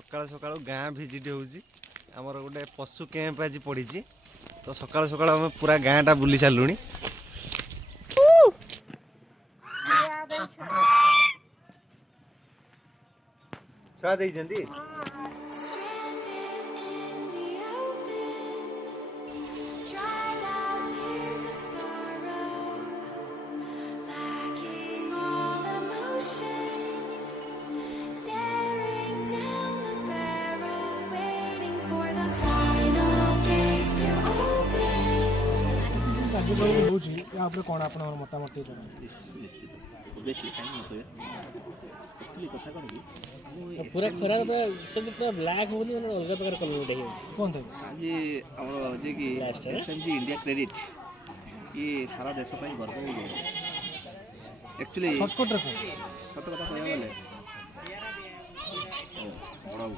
सकाल सकाल गाँ भिजिट होउची आमर गोटे पशु कैंप आज पड़ी तो सकाल सकाल आम पूरा गाँटा बुली सारूँ छुआ देइछन्ती कौन आप मतामत पूरा खरा सब पूरा ब्लैक होनी माने अलग प्रकार कलर उठे कौन थे आज हमर जे कि एसएमजी इंडिया क्रेडिट ये सारा देश ପାଇଁ गर्व हो गयो एक्चुअली शॉर्टकट रखो सत कथा कहया गले बड़ा हो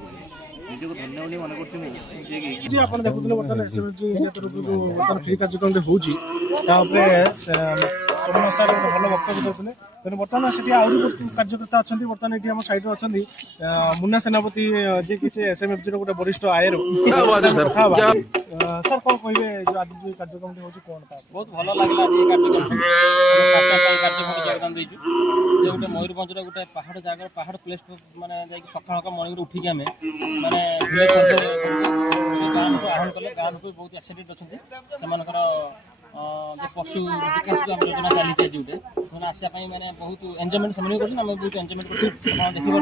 निजे को धन्यवाद बोली मन करछि मु जे कि जी आपण देखुतले वर्तमान एसएमजी इंडिया तरफ जो वर्तमान फ्री कार्यक्रम होउची तापरे सोमन सर भल वक्तव्य देते तेणु बर्तमान से कार्यकर्ता अच्छा बर्तमान ये आम साइड अच्छा मुन्ना सेनापति जी कि एसएमएफजी गोटे वरिष्ठ आयर सर कौन कहे जो आज जो कार्यक्रम कौन बहुत भल लगे कार्यक्रम गोटे मयूरभंज गोटे पहाड़ जगह पहाड़ प्लेस माने सका मर्निंग उठिक आम माने आह्वान कले गाँव लोग बहुत एक्साइटेड अच्छा जो पशु विकास जो आम योजना चली जोटे से आसापी मैंने बहुत एंजयमेंट से बहुत एंजयमेंट देखिए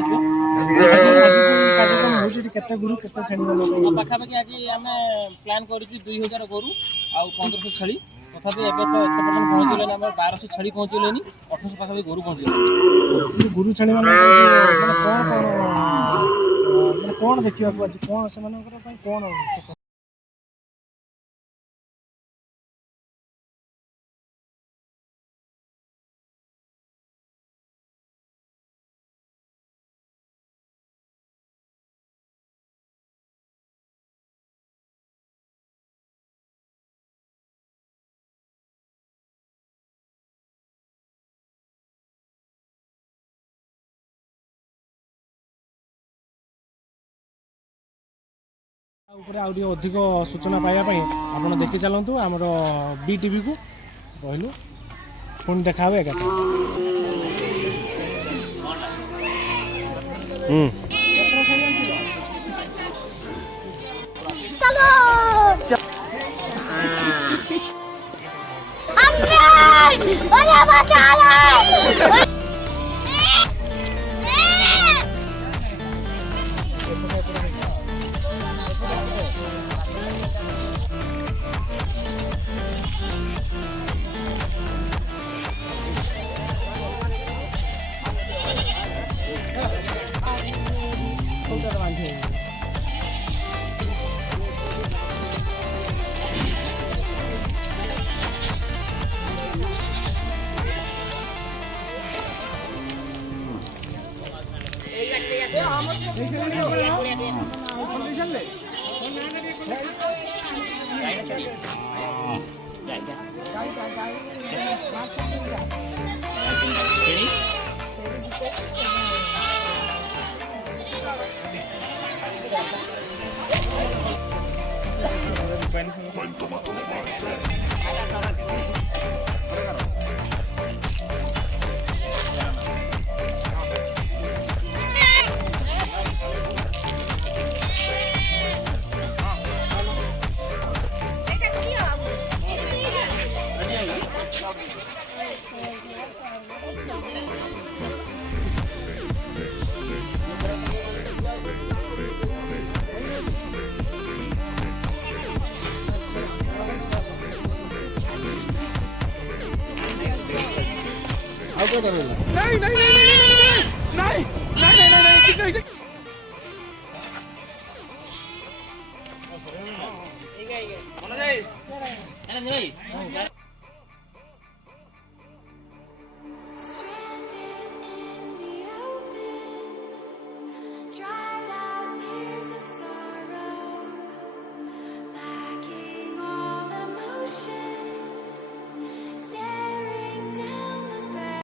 पाखापाखि आज आम प्लां कर 2000 गोरु आ 1500 छेली तथापि एवं तो एत पर्यटन पहुँचल आम 1200 छेली पहुँचले 1800 पाखापाखि गोरु पहुँचले गुरु छेली कौन देखा कौन से कौन अधिक सूचना पाइबापी आप देखी चलतु आमर बी टीवी को कहलु पुणी देखा हुए एक नहीं